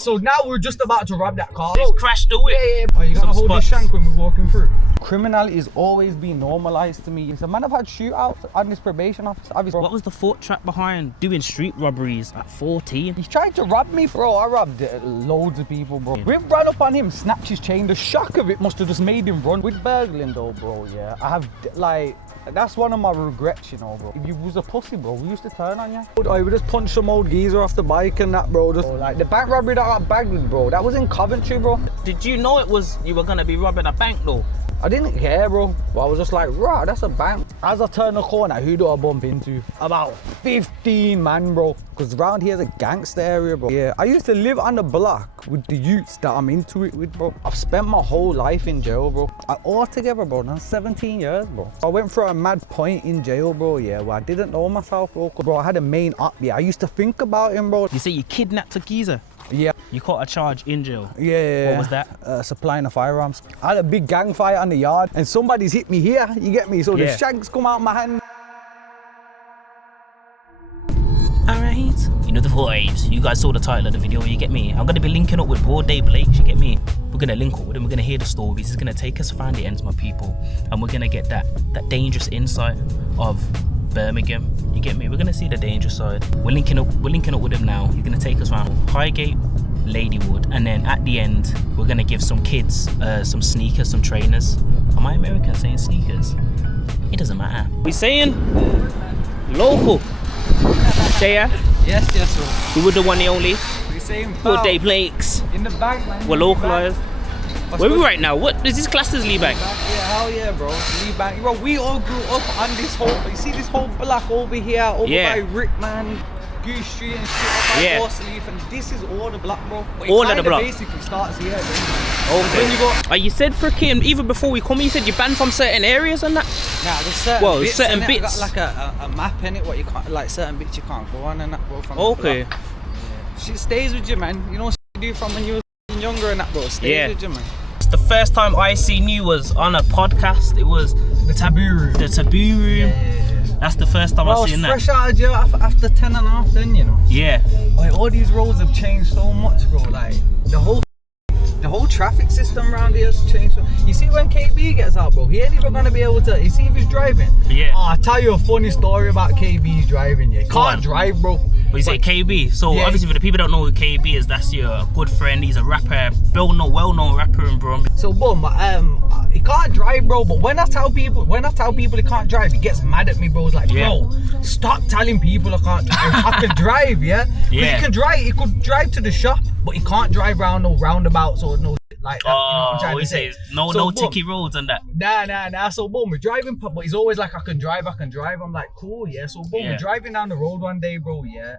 So now we're just about to rob that car. Just crashed the whip. Yeah. Oh, you gonna hold this shank when we're walking through? Criminality has always been normalised to me. So man, I've had shootouts on this probation officer. Obviously, What was the thought track behind doing street robberies at 14? he tried to rob me, bro. I robbed loads of people, bro. We ran up on him, snatched his chain. The shock of it must have just made him run. With burgling though, bro, yeah, I have like, that's one of my regrets, you know, bro. If you was a pussy, bro, we used to turn on you. I would just punch some old geezer off the bike and that, bro. Just like the bank robbery that I got bagged with, bro. That was in Coventry, bro. Did you know you were gonna be robbing a bank though? I didn't care, bro. But I was just like, rah, that's a bank. As I turn the corner, who do I bump into? About 15 man, bro. Because around here's a gangster area, bro. Yeah, I used to live on the block with the youths that I'm into it with, bro. I've spent my whole life in jail, bro. Altogether, bro, now 17 years, bro. I went through a mad point in jail, bro, yeah, where I didn't know myself, bro. Bro, I had a main up, yeah. I used to think about him, bro. You say you kidnapped a geezer? Yeah. You caught a charge in jail? Yeah. What was that? Supplying of firearms. I had a big gang fight on the yard and somebody's hit me here, you get me? So the shanks come out my hand. Alright, you know the vibes. You guys saw the title of the video, you get me? I'm gonna be linking up with BroadDayBlakez, you get me? We're gonna link up with him, we're gonna hear the stories. He's gonna take us around the ends, my people. And we're gonna get that dangerous insight of Birmingham, you get me? We're gonna see the dangerous side. We're linking up with him now. He's gonna take us around Highgate, Ladywood, and then at the end we're gonna give some kids some sneakers, some trainers. Am I American saying sneakers? It doesn't matter. We saying local. Shaya? Yes, sir. We were the one and only. We saying BroadDayBlakez. in the bag, man. We're localized. Where are we right now? What is this classed as Lee Bank? Yeah, hell yeah, bro. Lee Bank. Bro, we all grew up on this whole, you see this whole block over here, over by Rickman, Goose Street and shit, up by Horseleaf, and this is all the block, bro. But all of the block? Basically starts here, bro. Okay. When you go, You said freaking, even before we come, you said you banned from certain areas and that? nah, there's certain bits. certain in it. bits. I got like a map in it, what you can't, like certain bits you can't go on and that, bro. From Okay. the block. Yeah. Shit stays with you, man. You know what you do from when you were younger and that, bro. Stays with you, man. The first time I seen you was on a podcast. It was The Taboo Room. The Taboo Room. Yeah. That's the first time I seen that. I was fresh out of jail after 10 and a half then, you know. Yeah. Like all these roads have changed so much, bro. Like the whole traffic system around here has changed. You see when KB gets out, bro, he ain't even gonna be able to. You see if he's driving. Yeah. Oh, I'll tell you a funny story about KB's driving. Yeah, can't drive, bro. But you say KB. So obviously, for the people that don't know who KB is, that's your good friend. He's a rapper, well-known rapper in Birmingham. So boom, he can't drive, bro. But when I tell people he can't drive, he gets mad at me, bro. He's like, bro, stop telling people I can't drive. I can drive, yeah. He can drive. He could drive to the shop, but he can't drive around no roundabouts or no shit like that. Oh, you know what I'm trying to say? No ticky roads and that. Nah. So boom, we're driving, but he's always like, I can drive. I'm like, cool, yeah. So boom, we're driving down the road one day, bro. Yeah.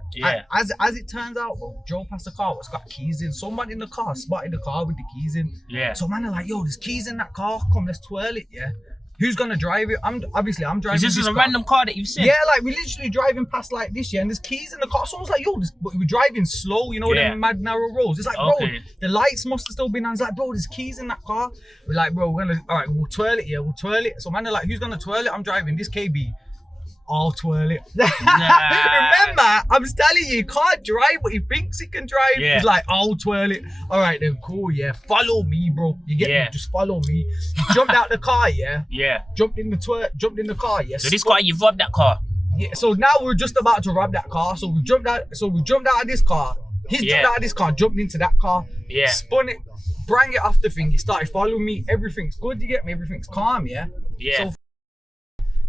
As it turns out, bro, drove past the car. It's got keys in. Someone in the car spotted the car with the keys in. Yeah. So man, they're like, yo, there's keys in that car. Come, let's twirl it, yeah. Who's gonna drive it? I'm driving. Is this a random car that you've seen? Yeah, like we're literally driving past like this, yeah, and there's keys in the car. Someone's like, yo, but we're driving slow, you know, them mad narrow roads. It's like, bro, the lights must have still been on. It's like, bro, there's keys in that car. We're like, bro, we're gonna, all right, we'll twirl it, yeah, we'll twirl it. So man, they're like, who's gonna twirl it? I'm driving this KB. I'll twirl it. Remember, I'm telling you, he can't drive, but he thinks he can drive. He's like, I'll twirl it. All right, then, cool, yeah. Follow me, bro. You get me? Just follow me. He jumped out the car, yeah. Jumped in the car, yeah. So this car, you've robbed that car. Yeah. So now we're just about to rob that car. So we jumped out. Of this car. He jumped out of this car, jumped into that car. Yeah. Spun it, bring it off the thing. He started following me. Everything's good. You get me? Everything's calm, yeah. Yeah. So,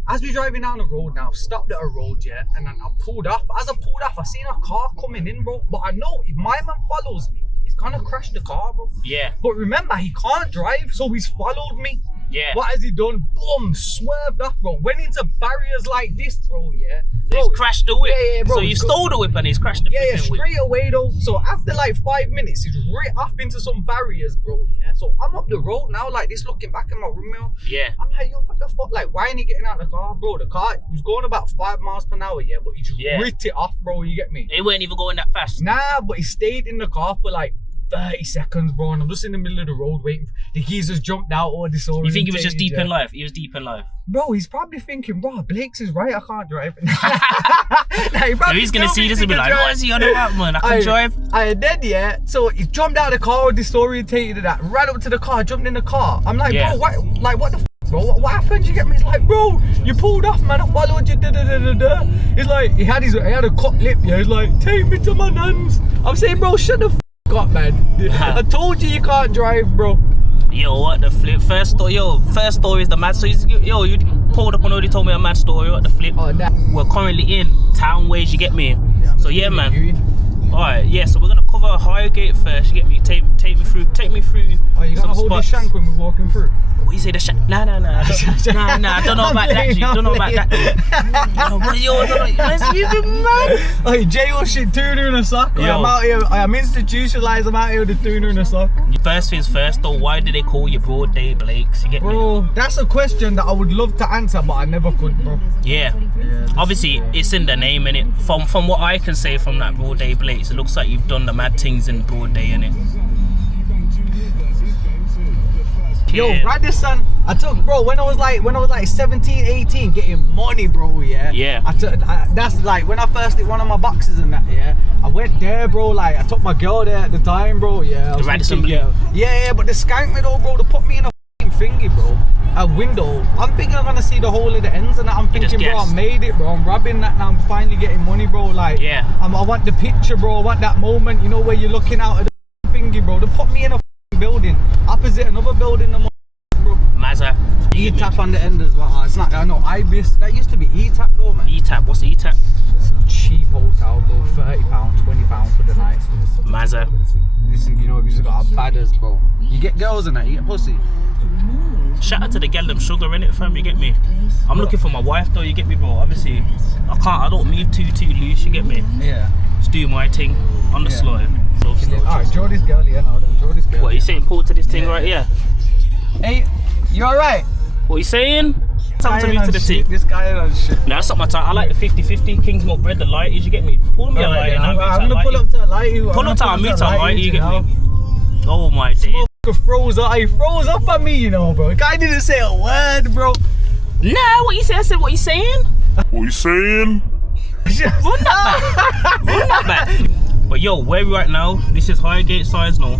as we're driving down the road now, stopped at a road, yeah, and then I pulled off. As I pulled off, I seen a car coming in, bro. But I know if my man follows me, he's gonna crash the car, bro. Yeah. But remember, he can't drive, so he's followed me. Yeah. What has he done? Boom, swerved off, bro. Went into barriers like this, bro, yeah. Bro, he's crashed the whip. Yeah, bro. So you stole the whip and he's crashed the whip. Yeah, straight away though. So after like 5 minutes, he's right off into some barriers, bro, yeah. So I'm up the road now, like this, looking back in my room mirror. Yeah. I'm like, yo, what the fuck? Like, why ain't he getting out of the car? Bro, the car was going about 5 miles per hour, yeah, but he just ripped it off, bro, you get me? He weren't even going that fast. Nah, but he stayed in the car for like 30 seconds, bro, and I'm just in the middle of the road waiting. The geezer's jumped out or disorientated. You think he was just deep in life? He was deep in life. Bro, he's probably thinking, bro, Blakes is right, I can't drive. Nah, He's gonna see this and be like, what is he on about, man? I can drive. I did, yeah. So he jumped out of the car, disorientated and that, ran up to the car, jumped in the car. I'm like, bro, what the f, bro? What happened? You get me? He's like, bro, you pulled off, man. I followed you. He's like, he had a cut lip, yeah. He's like, take me to my nan's. I'm saying, bro, shut the f up, man. I told you can't drive, bro. Yo, what the flip? First story is the mad. So you pulled up and already told me a mad story. What the flip? Oh, that. We're currently in town ways. You get me? Yeah, so yeah, man. All right, yeah. So we're gonna cover Highgate first. You get me? Take me through. Oh, you gotta hold the shank when we're walking through. What you say? The shank? Nah. Nah. I don't know about that. Don't know about that. Yo, man. Hey, jail shit, tuner in a sock. Yo. I'm out here. I'm institutionalized. I'm out here with the tuner in a sock. First things first, though. Why do they call you BroadDayBlakez? You get me? Bro, that's a question that I would love to answer, but I never could, bro. Yeah. Obviously, it's in the name, innit? From what I can say from that BroadDayBlakez, it looks like you've done the mad things in broad day, innit? Yo, right this son, I took, bro, when I was like 17, 18, getting money, bro, yeah. Yeah. That's like when I first did one of my boxes and that, yeah. I went there, bro, like I took my girl there at the time, bro, yeah. The Radisson Blue. Yeah, but they skanked me though, bro. They put me in a thingy, bro. A window. I'm thinking I'm gonna see the whole of the ends and that. I'm thinking, bro, I made it, bro. I'm robbing that now. I'm finally getting money, bro. Like, yeah. I want the picture, bro. I want that moment, you know, where you're looking out at the thingy, bro. They put me in a building opposite another building, bro. Mazza. E-tap on the end as well. It's not, I know, Ibis. That used to be E-tap though, man. E-tap, what's E-tap? Cheap hotel, bro. £30, £20 for the night. Mazza. Listen, you know, if you just got badders, bro. You get girls in that, you get pussy. Shout out to the girl them sugar in it, fam, you get me? I'm looking for my wife though, you get me, bro? Obviously, I don't move too loose, you get me? Yeah. Just do my thing on the slow. Alright, draw this girl here now then, draw this girl. What, you saying pull to this thing right here? Hey, you alright? What you saying? Time to move to the thing. This guy on shit. Nah, that's not my time. I like the 50-50 King's Milk Bread, the light, you get me? Pull me a light and I'm gonna pull up to a light. Pull up to a meter light, you get me? Oh my days. Froze up. He froze up on me, you know, bro. Guy didn't say a word, bro. Nah, what you say? I said, what you saying? What you saying? Run that back. Run that back. But yo, where we right now? This is Highgate size now.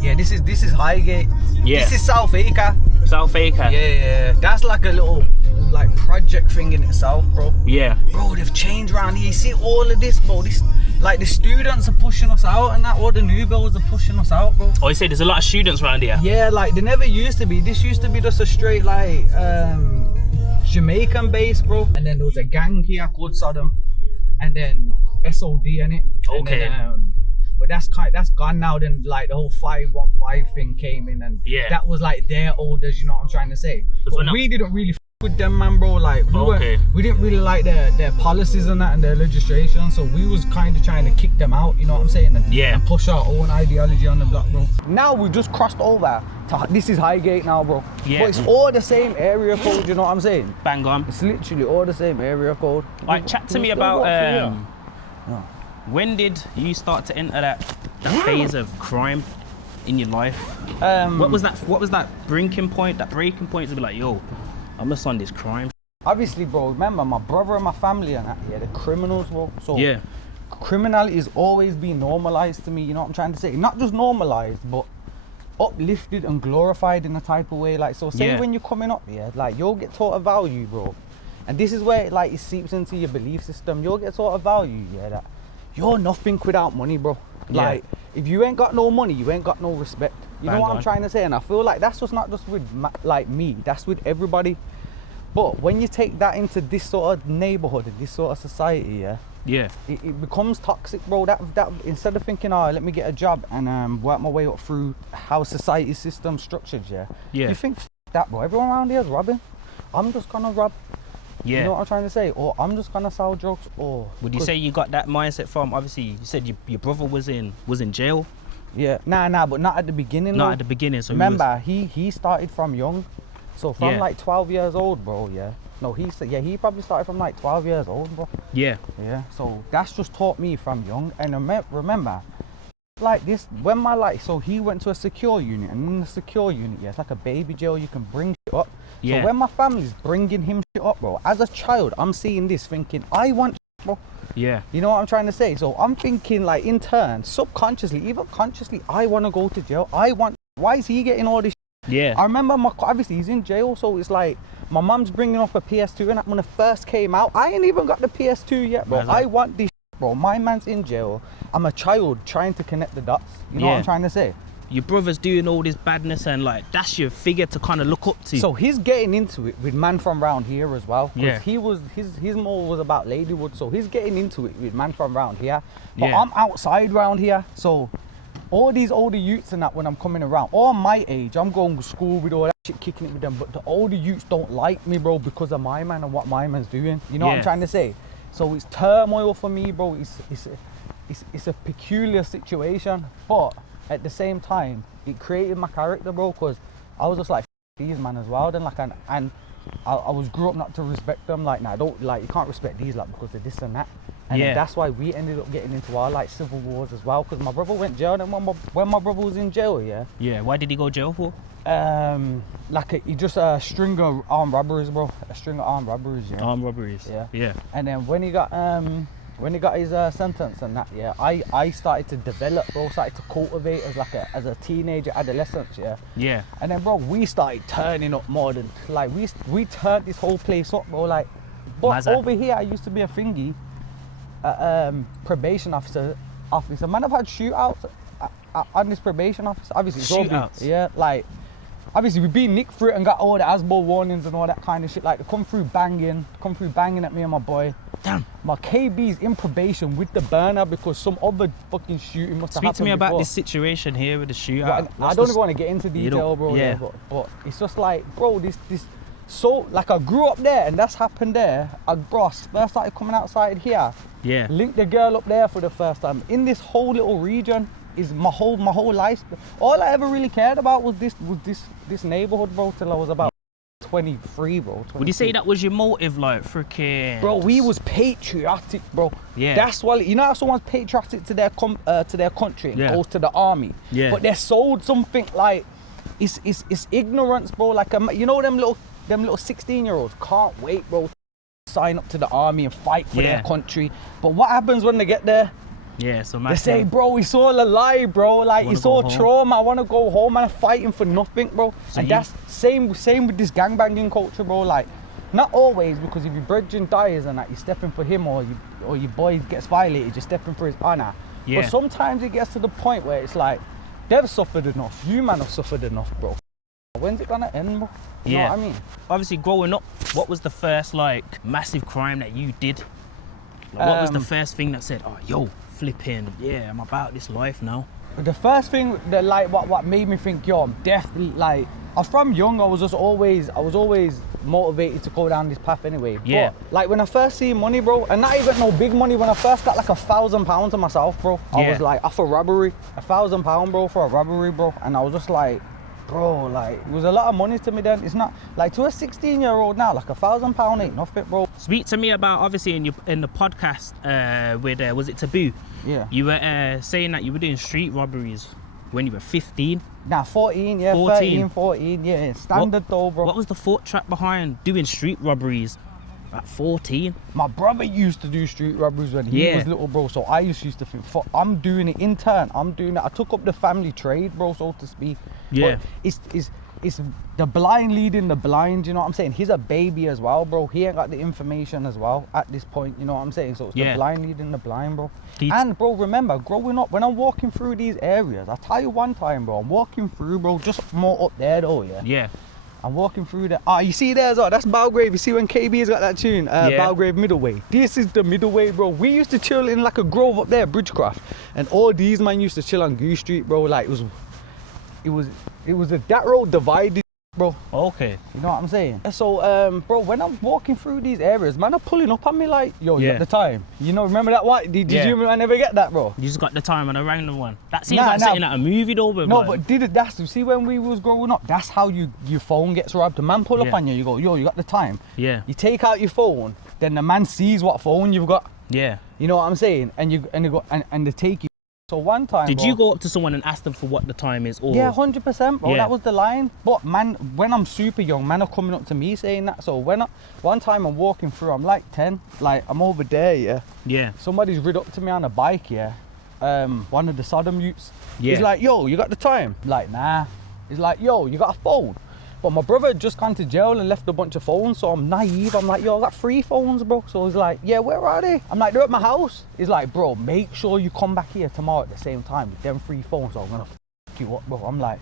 Yeah, this is Highgate. Yeah. This is South Acre. South Acre. Yeah. That's like a little like project thing in itself, bro. Yeah. Bro, they've changed around here. You see all of this, bro. This, like, the students are pushing us out and that, all the new builds are pushing us out, bro. Oh, you say there's a lot of students around here? Yeah, like, they never used to be. This used to be just a straight, like, Jamaican base, bro. And then there was a gang here called Sodom. And then SOD in it. Okay. And then, but that's gone now. Then, like, the whole 515 thing came in, and that was like their orders, you know what I'm trying to say? But we didn't really with them, man, bro. Like, we didn't really like their policies and that and their legislation, so we was kind of trying to kick them out, you know what I'm saying? And push our own ideology on the block, bro. Now we just crossed over to, this is Highgate now, bro. Yeah. But it's all the same area code, you know what I'm saying? Bang on. It's literally all the same area code. Like, chat to me about when did you start to enter that phase of crime in your life? What was that breaking point to be like, yo, I'm just on this crime? Obviously, bro, remember my brother and my family and that, they're criminals, bro. So criminality has always been normalized to me, you know what I'm trying to say? Not just normalized, but uplifted and glorified in a type of way. Like, so say when you're coming up here, like, you'll get taught a value, bro. And this is where, like, it seeps into your belief system. You'll get taught a value, that you're nothing without money, bro. Like, if you ain't got no money, you ain't got no respect. You know what I'm trying to say? And I feel like that's just not just with like me, that's with everybody. But when you take that into this sort of neighborhood and this sort of society, it becomes toxic, bro. That instead of thinking, oh, let me get a job and work my way up through how society system's structured, you think, f that, bro. Everyone around here is robbing. I'm just gonna rob. You know what I'm trying to say? Or I'm just gonna sell drugs. Or would you say you got that mindset from, obviously you said your brother was in jail? Yeah, nah, but not at the beginning. Not at the beginning. So remember, he started from young, so from like 12 years old, bro. No, he probably started from like 12 years old, bro. Yeah. So that's just taught me from young. And remember, like this, when my so he went to a secure unit, and in the secure unit, yeah, it's like a baby jail, you can bring shit up. Yeah. So when my family's bringing him shit up, bro, as a child, I'm seeing this thinking, I want shit, bro. Yeah. You know what I'm trying to say? So I'm thinking, like, in turn, subconsciously, even consciously, I want to go to jail. Why is he getting all this shit? Yeah. I remember, obviously, he's in jail, so it's like, my mum's bringing up a PS2, and when it first came out, I ain't even got the PS2 yet, bro. I want this shit, bro. My man's in jail. I'm a child trying to connect the dots. You know what I'm trying to say? Your brother's doing all this badness, and like that's your figure to kind of look up to. So he's getting into it with man from round here as well. Yeah. He was his more was about Ladywood, so he's getting into it with man from round here. But I'm outside round here, so all these older youths and that, when I'm coming around, all my age, I'm going to school with all that shit, kicking it with them. But the older youths don't like me, bro, because of my man and what my man's doing. You know what I'm trying to say? So it's turmoil for me, bro. It's a peculiar situation, but at the same time, it created my character, bro, because I was just like, these man as well. Then, like, and I was grew up not to respect them. Like, nah, don't, like, you can't respect these, like, because of this and that. And then that's why we ended up getting into our, like, civil wars as well, because my brother went jail. And when my brother was in jail, yeah, why did he go jail for? Like, he just a string of armed robberies, bro. A string of armed robberies, yeah. Armed robberies. Yeah. And then when he got his sentence and that, I started to develop, bro, started to cultivate as a teenager, adolescent, yeah. And then, bro, we started turning up more than, like, we turned this whole place up, bro, like. But over here, I used to be a thingy, probation officer. Man, I've had shootouts on this probation officer. Obviously, shootouts. Yeah, like, obviously we've been nicked through it and got all the ASBO warnings and all that kind of shit. Like, they come through banging at me and my boy. Damn. My KB's in probation with the burner because some other fucking shooting must have happened. Speak to me before. about this situation here with the shootout. I don't even want to get into detail, bro. Yeah. But it's just like, bro, this. So, like, I grew up there and that's happened there. I first started coming outside here. Yeah. Linked the girl up there for the first time. In this whole little region is my whole life. All I ever really cared about was this neighborhood, bro, till I was about 23, bro. 22. Would you say that was your motive, like, freaking? Bro, we was patriotic, bro. Yeah. That's why, you know how someone's patriotic to their country and goes to the army. Yeah. But they're sold something like it's ignorance, bro. Like, you know them little 16-year-olds can't wait, bro, to sign up to the army and fight for their country. But what happens when they get there? Yeah, so they say, bro, it's all a lie, bro. Like, it's all trauma. I want to go home, and I'm fighting for nothing, bro. So and that's same with this gangbanging culture, bro. Like, not always, because if your brethren dies and that, you're stepping for him, or your boy gets violated, you're stepping for his honor. Yeah. But sometimes it gets to the point where it's like, they've suffered enough. You man have suffered enough, bro. When's it gonna end, bro? You know what I mean? Obviously, growing up, what was the first, like, massive crime that you did? Like, what was the first thing that said, oh, yo, flipping, yeah, I'm about this life now? The first thing that, like, what made me think, yo, I'm definitely, like, from young, I was always motivated to go down this path anyway. Yeah. But, like, when I first see money, bro, and not even no big money, when I first got like £1,000 to myself, bro, I was like, off a robbery, £1,000, bro, for a robbery, bro, and I was just like, bro, like, it was a lot of money to me then. It's not, like, to a 16-year-old now, like, £1,000 ain't nothing, bro. Speak to me about, obviously, in the podcast with, was it Taboo? Yeah. You were saying that you were doing street robberies when you were 15. Nah, 14, yeah, 13, 14, yeah, standard though, bro. What was the thought track behind doing street robberies at 14? My brother used to do street robberies when he was little, bro, so I used to think, I'm doing it in turn, I took up the family trade, bro, so to speak. Yeah. But it's the blind leading the blind, you know what I'm saying? He's a baby as well, bro. He ain't got the information as well at this point, you know what I'm saying? So it's the blind leading the blind, bro. And, bro, remember, growing up, when I'm walking through these areas, I'll tell you one time, bro, I'm walking through, bro, just more up there, though, yeah? I'm walking through there. You see there as well, that's Belgrave. You see when KB's got that tune, Belgrave Middleway. This is the Middleway, bro. We used to chill in like a grove up there, Bridgecraft. And all these man used to chill on Goose Street, bro. Like, it was that road divided, bro. Okay. You know what I'm saying? So, bro, when I'm walking through these areas, man, are pulling up on me like, yo, you got the time. You know, remember that what? Did you never get that, bro? You just got the time on a random one. That seems like something at a movie though, but no, but see when we was growing up, that's how your phone gets robbed. The man pull up on you, you go, yo, you got the time. Yeah. You take out your phone, then the man sees what phone you've got. Yeah. You know what I'm saying? And they take you. So one time, Did bro, you go up to someone and ask them for what the time is? Or... Yeah, 100%, bro. Yeah. That was the line. But man, when I'm super young, man are coming up to me saying that. So one time I'm walking through, I'm like 10, like I'm over there, yeah. Yeah. Somebody's rid up to me on a bike, yeah. One of the Sodom youths. Yeah. He's like, yo, you got the time? I'm like, nah. He's like, yo, you got a phone? But my brother had just gone to jail and left a bunch of phones, so I'm naive. I'm like, yo, I got 3 phones, bro. So he's like, yeah, where are they? I'm like, they're at my house. He's like, bro, make sure you come back here tomorrow at the same time with them 3 phones, or I'm gonna f you up, bro. I'm like,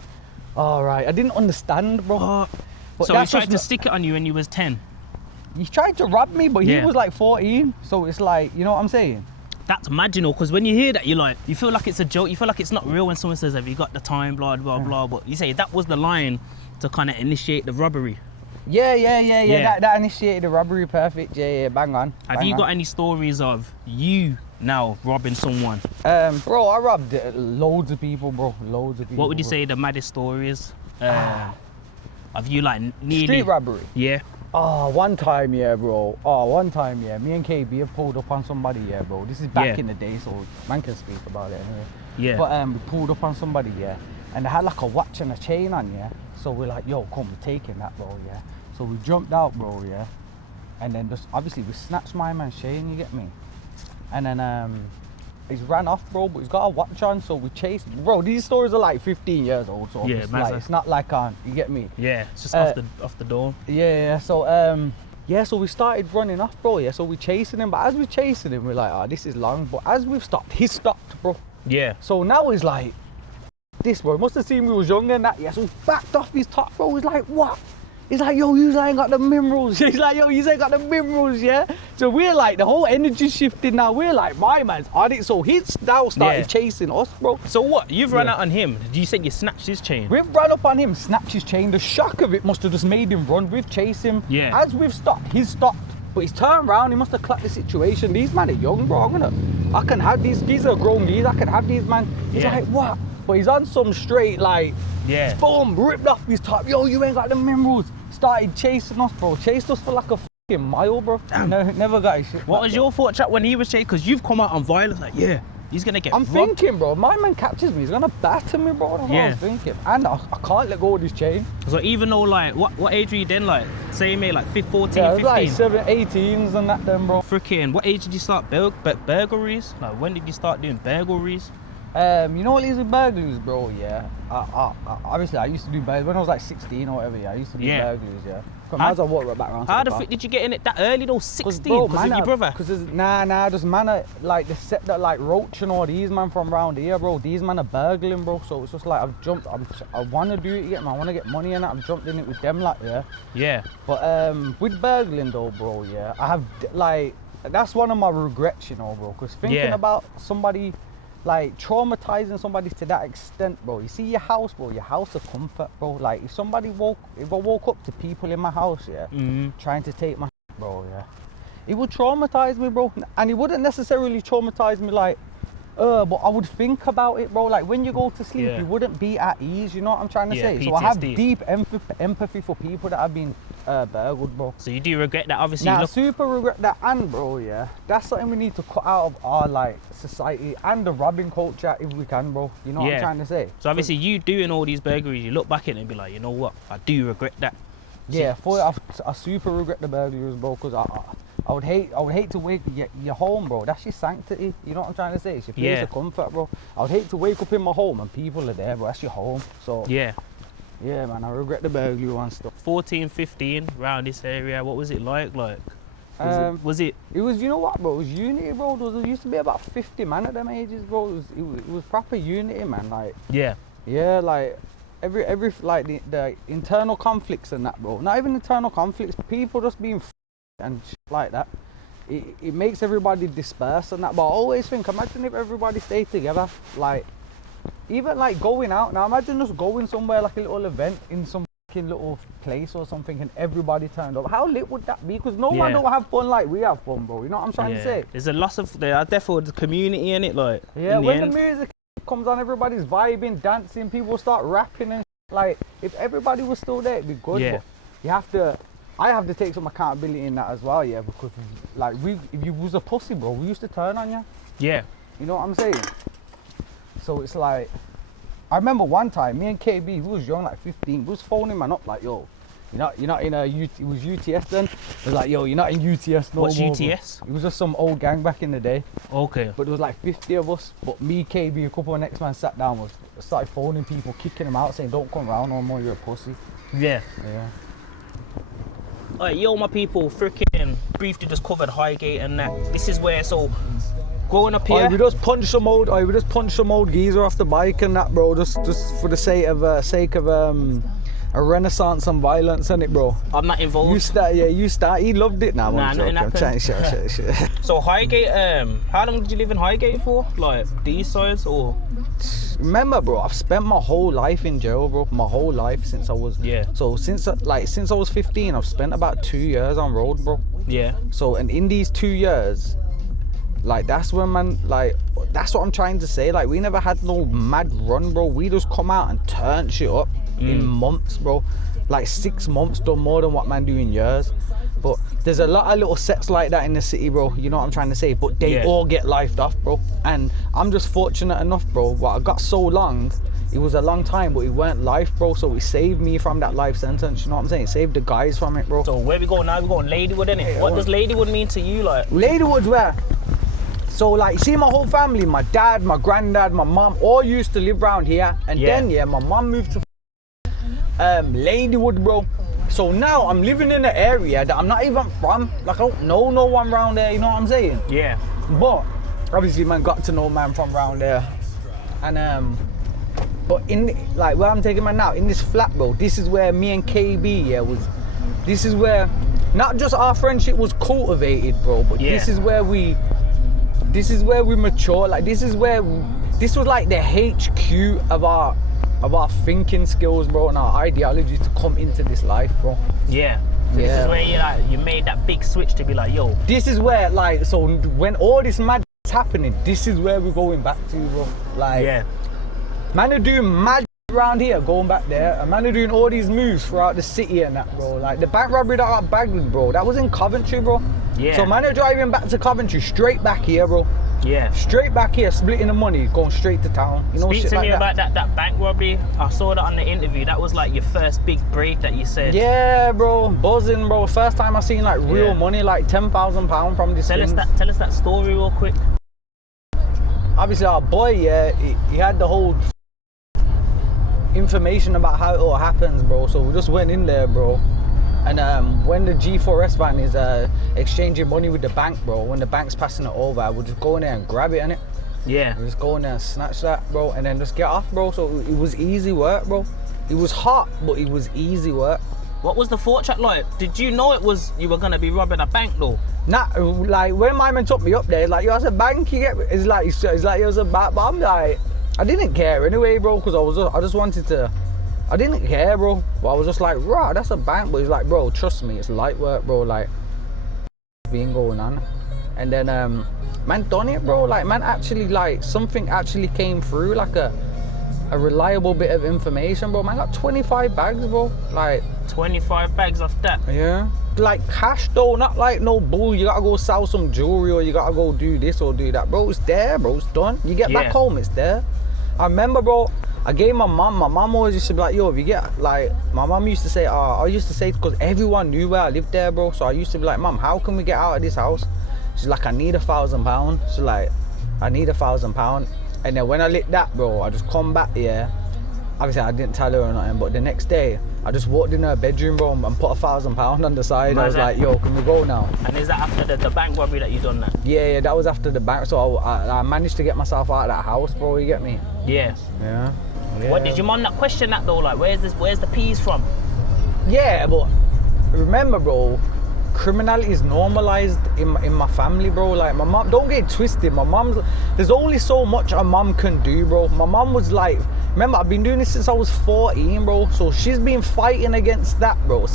all right. I didn't understand, bro. But so he tried to stick it on you when you was 10? He tried to rob me, but he Yeah. was like 14. So it's like, you know what I'm saying? That's marginal, because when you hear that, you feel like it's a joke. You feel like it's not real when someone says, have you got the time, blah, blah, blah. But you say that was the line to kind of initiate the robbery. Yeah. That initiated the robbery, perfect. Yeah, bang on. Have you got any stories of you now robbing someone? Bro, I robbed loads of people, bro. Loads of people. What would you say the maddest story is? Of you like nearly... Street robbery? Yeah. Oh, one time, yeah, bro. Me and KB have pulled up on somebody, yeah, bro. This is back in the day, so man can speak about it anyway. Yeah. But we pulled up on somebody, yeah, and they had like a watch and a chain on, yeah. So we're like, yo, come, we're taking that, bro, yeah. So we jumped out, bro, yeah. And then just, obviously, we snatched my man's chain, you get me? And then he's ran off, bro, but he's got a watch on, so we chased. Bro, these stories are like 15 years old, so yeah, it's not like you get me? Yeah, it's just off the door. Yeah, so so we started running off, bro, yeah, so we're chasing him, but as we're chasing him, we're like, oh, this is long, but as we've stopped, he stopped, bro. Yeah. So now he's like, this, bro, he must have seen we was younger and that, yeah, so he backed off his top, bro. He's like, what? He's like, yo, you ain't got the minerals. He's like, yo, you ain't got the minerals, yeah? So we're like, the whole energy shifted now. We're like, my man's on it. So he's now started chasing us, bro. So what? You've run out on him. You said you snatched his chain. We've run up on him, snatched his chain. The shock of it must have just made him run. We've chased him. Yeah. As we've stopped, he's stopped. But he's turned around, he must have clocked the situation. These men are young, bro. I can have these are grown these. I can have these, man. He's like, what? But he's on some straight, like, boom, ripped off his top. Yo, you ain't got the minerals. Started chasing us, bro. Chased us for like a fucking mile, bro. Never got his shit. What was your thought, chat, when he was chasing? Because you've come out on violence, like, he's gonna get robbed. Thinking, bro, my man catches me, he's gonna batter me, bro. That's what I was thinking. And I can't let go of this chain. So even though, like, what age were you then, like, same age, like 14, yeah, 15? Like 18s and that then, bro. Freaking, what age did you start burglaries? Like, when did you start doing burglaries? You know what it is with burglaries, bro, yeah? Obviously, I used to do burglaries when I was like 16 or whatever, yeah. I used to do burglaries, yeah. How the fuck did you get in it that early though, 16? Because of your brother? Because there's man like the set that like Roach and all these man from around here, bro. These man are burgling, bro. So it's just like I've jumped. I want to do it, I want to get money in it. I've jumped in it with them, like yeah. But with burgling though, bro, yeah, I have like that's one of my regrets, you know, bro. Because thinking about somebody. Like traumatizing somebody to that extent, bro. You see your house, bro, your house of comfort, bro. Like if I woke up to people in my house, trying to take my bro, it would traumatize me, bro. And it wouldn't necessarily traumatize me like, but I would think about it, bro. Like when you go to sleep, you wouldn't be at ease, you know what I'm trying to say? PTSD. So I have deep empathy for people that have been burgled, bro. So you do regret that, obviously? Nah, super regret that, and bro, that's something we need to cut out of our like society and the robbing culture if we can, bro. You know what I'm trying to say? So obviously you doing all these burglaries, you look back at it and be like, you know what, I do regret that. Yeah, I super regret the burglaries, bro, because I would hate to wake your home, bro. That's your sanctity. You know what I'm trying to say? It's your place of comfort, bro. I would hate to wake up in my home and people are there, bro. That's your home. So yeah, man, I regret the burglary and stuff. 14, 15, around this area, what was it like? Was it? It was, you know what, bro? It was unity, bro. There used to be about 50 man at them ages, bro. It was proper unity, man. Like like every like the internal conflicts and that, bro. Not even internal conflicts. People just being and shit like that. It makes everybody disperse and that. But I always think, imagine if everybody stayed together, like. Even like going out now, imagine just going somewhere like a little event in some little place or something and everybody turned up. How lit would that be? Because no one don't have fun like we have fun, bro. You know what I'm trying to say? There's a loss of definitely the community in it, like. Yeah, when the music comes on, everybody's vibing, dancing, people start rapping and shit. Like if everybody was still there, it'd be good. But I have to take some accountability in that as well, because like if you was a pussy, bro, we used to turn on you. Yeah. You know what I'm saying? So it's like, I remember one time, me and KB, we was young, like 15, we was phoning man up like, yo, you're not in a it was UTS then. It was like, yo, you're not in UTS no What's more. UTS? Bro. It was just some old gang back in the day. Okay. But there was like 50 of us. But me, KB, a couple of next man sat down, started phoning people, kicking them out, saying, don't come round no more, you're a pussy. Yeah. Yeah. Alright, yo, my people, freaking briefly just covered Highgate and that. This is where, so, growing up here. We just punched some old geezer off the bike and that, bro, just for the sake of a renaissance and violence, innit, bro? I'm not involved. You start. He loved it now. Nah, nothing happened. Shit. So Highgate, how long did you live in Highgate for? Like these sides or? Remember, bro, I've spent my whole life in jail, bro. My whole life since I was. Yeah. So since I was 15, I've spent about 2 years on road, bro. Yeah. So and in these 2 years, like that's when man, like that's what I'm trying to say. Like we never had no mad run, bro. We just come out and turn shit up in months, bro. Like 6 months, done more than what man do in years. But there's a lot of little sets like that in the city, bro. You know what I'm trying to say? But they all get lifed off, bro. And I'm just fortunate enough, bro. Well, I got so long. It was a long time, but it weren't life, bro. So it saved me from that life sentence. You know what I'm saying? It saved the guys from it, bro. So where we go now? We going Ladywood, innit? What does Ladywood mean to you, like? Ladywood's where? So like, see my whole family, my dad, my granddad, my mom, all used to live around here. And then, my mom moved to Ladywood, bro. So now I'm living in an area that I'm not even from. Like, I don't know no one around there, you know what I'm saying? Yeah. But obviously, man, got to know man from around there. And but in like where I'm taking man now, in this flat, bro, this is where me and KB was. This is where not just our friendship was cultivated, bro, but this is where we mature. Like this was like the HQ of our thinking skills, bro, and our ideology to come into this life, bro. Yeah. So this is where you made that big switch to be like, yo. This is where, like, so when all this mad is happening, this is where we're going back to, bro. Like, man are doing mad around here, going back there, and man are doing all these moves throughout the city and that, bro. Like the bank robbery that I got bagged with, bro, that was in Coventry, bro. Yeah. So man are driving back to Coventry, straight back here, bro. Yeah. Straight back here, splitting the money, going straight to town. You know, speak shit to like me that. about that bank robbery. I saw that on the interview. That was like your first big break that you said. Yeah, bro, buzzing, bro. First time I seen like real money, like £10,000 from this thing. Tell us that story real quick. Obviously, our boy, he had the whole information about how it all happens, bro. So we just went in there, bro. And when the G4S van is exchanging money with the bank, bro, when the bank's passing it over, we'll just go in there and grab it, innit? Yeah. We'll just go in there and snatch that, bro, and then just get off, bro. So it was easy work, bro. It was hot, but it was easy work. What was the thought track like? Did you know you were gonna be robbing a bank though? Nah, like when my man took me up there, like, yo, it's a bank, you get me? It's like it was a bank, but I'm like, I didn't care anyway, bro, because I just wanted to. I didn't care, bro. But I was just like, rah, that's a bank. But he's like, bro, trust me, it's light work, bro. Like, being going on. And then, man done it, bro. Like, man actually, like, something actually came through, like a reliable bit of information, bro. Man got 25 bags, bro. Like, 25 bags off that? Yeah. Like, cash, though. Not like no bull. You gotta go sell some jewelry or you gotta go do this or do that. Bro, it's there, bro. It's done. You get back home, it's there. I remember, bro, I gave my mom always used to be like, yo, if you get, like, my mom used to say, I used to say, because everyone knew where I lived there, bro. So I used to be like, mom, how can we get out of this house? She's like, I need £1,000. She's like, I need £1,000. And then when I lit that, bro, I just come back here. Obviously, I didn't tell her or nothing, but the next day, I just walked in her bedroom, bro, and put £1,000 on the side. I was like, yo, can we go now? And is that after the bank robbery that you done that? Yeah, that was after the bank. So I managed to get myself out of that house, bro, you get me? Yeah. Yeah. What, did your mom not question that though? Like, where's the peas from? Yeah, but remember, bro, criminality is normalized in my family, bro. Like, my mom, don't get twisted. My mom's, there's only so much a mom can do, bro. My mom was like, remember, I've been doing this since I was 14, bro. So she's been fighting against that, bro.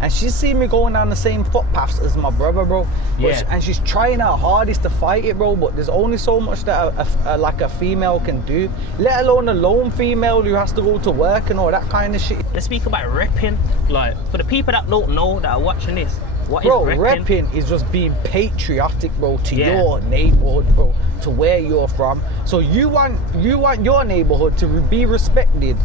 And she's seen me going down the same footpaths as my brother, bro. And she's trying her hardest to fight it, bro. But there's only so much that like a female can do, let alone a lone female who has to go to work and all that kind of shit. Let's speak about repping. Like, for the people that don't know, that are watching this, What bro, is repping? repping is just being patriotic, bro, to your neighborhood, bro, to where you're from. So you want your neighborhood to be respected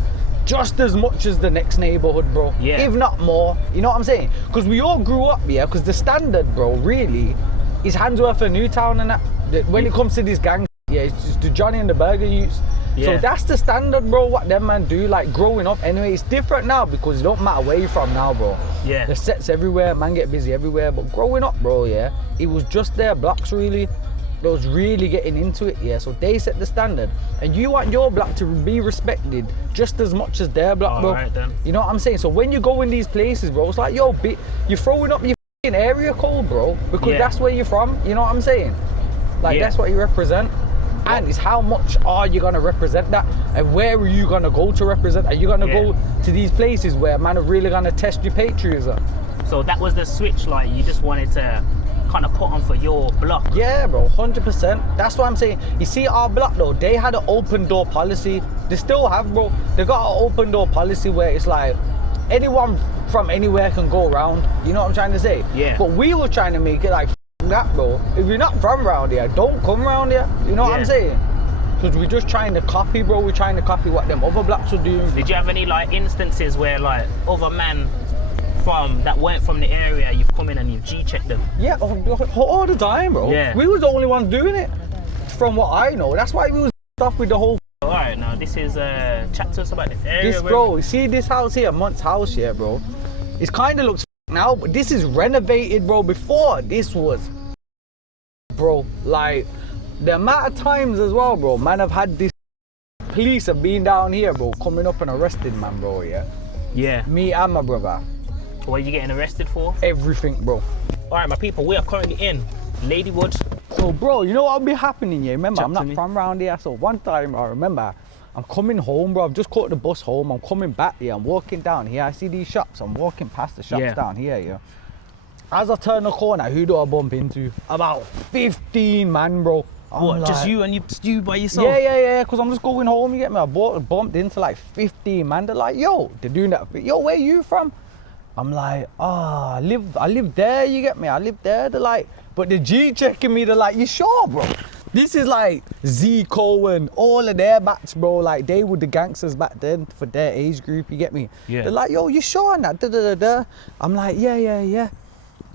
just as much as the next neighborhood, bro. Yeah. If not more. You know what I'm saying? Because we all grew up, yeah, because the standard, bro, really is Handsworth and Newtown and that. When it comes to this gang, yeah, it's just the Johnny and the Burger youths. Yeah. So that's the standard, bro, what them man do, like growing up. Anyway, it's different now because it don't matter where you're from now, bro. Yeah. There's sets everywhere, man get busy everywhere. But growing up, bro, yeah, it was just their blocks really. They was really getting into it, yeah. So they set the standard. And you want your block to be respected just as much as their block, bro. Alright then. You know what I'm saying? So when you go in these places, bro, it's like, yo, you're throwing up your f***ing area code, bro. Because that's where you're from, you know what I'm saying? Like, that's what you represent. And it's how much are you gonna represent that, and where are you gonna go to represent? Are you gonna go to these places where man are really gonna test your patriotism? So that was the switch, like you just wanted to kind of put on for your block. Yeah, bro, 100%. That's what I'm saying. You see, our block though, they had an open door policy. They still have, bro. They got an open door policy where it's like anyone from anywhere can go around. You know what I'm trying to say? Yeah. But we were trying to make it like that, bro. If you're not from around here, don't come around here. You know what I'm saying? Because we're just trying to copy, bro. We're trying to copy what them other blocks are doing. Did you have any like instances where like other men that weren't from the area, you've come in and you've G-checked them? Yeah, all the time, bro. Yeah. We was the only ones doing it, from what I know. That's why we was stuff with the whole. All right, now this is chat to us about this area. This, bro, you see this house here, Mont's house here, bro. It kind of looks now, but this is renovated, bro. Before this was, bro, like the amount of times as well, bro. Man, I've had this. Police have been down here, bro, coming up and arresting man, bro. Yeah. Yeah. Me and my brother. What are you getting arrested for? Everything, bro. All right, my people, we are currently in Ladywood. So, bro, you know what'll be happening here? Remember, Chat I'm to not me. from around here. So one time, I remember, I'm coming home, bro. I've just caught the bus home. I'm coming back here. I'm walking down here. I see these shops. I'm walking past the shops down here, yeah. As I turn the corner, who do I bump into? About 15 man, bro. What, like, just you and you by yourself? Yeah, because I'm just going home, you get me? I bumped into like 15 man. They're like, yo, they're doing that. Yo, where you from? I'm like, I live there, you get me? I live there. They're like, but the G checking me, they're like, you sure, bro? This is like Zico and all of their batch, bro. Like, they were the gangsters back then for their age group, you get me? Yeah. They're like, yo, you sure on that? I'm like, yeah.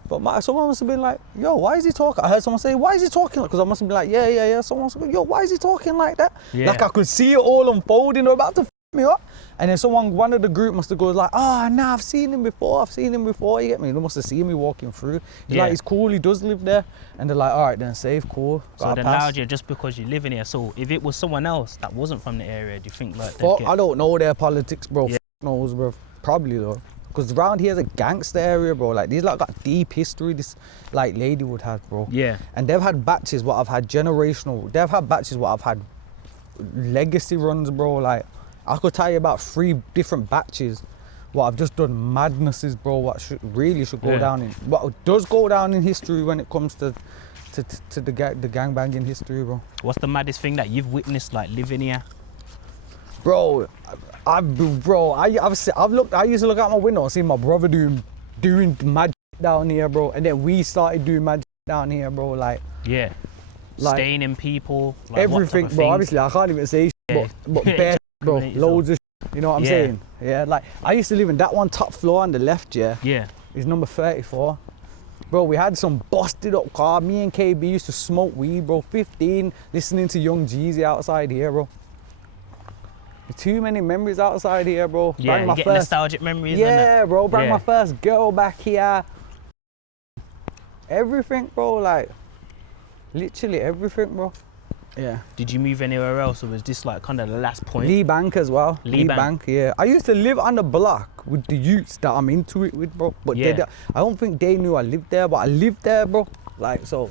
But someone must have been like, yo, why is he talking? I heard someone say, why is he talking? Because I must have been like, yeah. Someone must have been, yo, why is he talking like that? Yeah. Like, I could see it all unfolding. They're about to f me up. And then one of the group must have gone like, nah, I've seen him before, you get me? They must have seen me walking through. He's like, he's cool, he does live there. And they're like, all right, then safe, cool. So they allowed you just because you live in here. So if it was someone else that wasn't from the area, do you think like I don't know their politics, bro. Yeah. Knows, bro. Probably though. Because around here is a gangster area, bro. Like, these like got deep history, this like Ladywood has, bro. Yeah. And they've had batches what I've had generational. They've had batches what I've had legacy runs, bro. Like, I could tell you about 3 different batches what I've just done madnesses, bro. What really should go down in, what does go down in history when it comes to the gangbanging history, bro. What's the maddest thing that you've witnessed, like living here? Bro, I used to look out my window and see my brother doing mad down here, bro. And then we started doing mad down here, bro. Like, staying in people, like everything, bro. Things? Obviously, I can't even say shit, but bare, bro, loads of shit, you know what I'm saying? Yeah, like, I used to live in that one top floor on the left, is number 34. Bro, we had some busted up car. Me and KB used to smoke weed, bro. 15, listening to Young Jeezy outside here, bro. Too many memories outside here, bro. Yeah, you get nostalgic memories. Yeah, bro. Bring my first girl back here. Everything, bro. Like, literally everything, bro. Yeah. Did you move anywhere else, or was this like kind of the last point? Lee Bank as well. Lee Bank, yeah. I used to live on the block with the youths that I'm into it with, bro. But I don't think they knew I lived there, but I lived there, bro. Like, so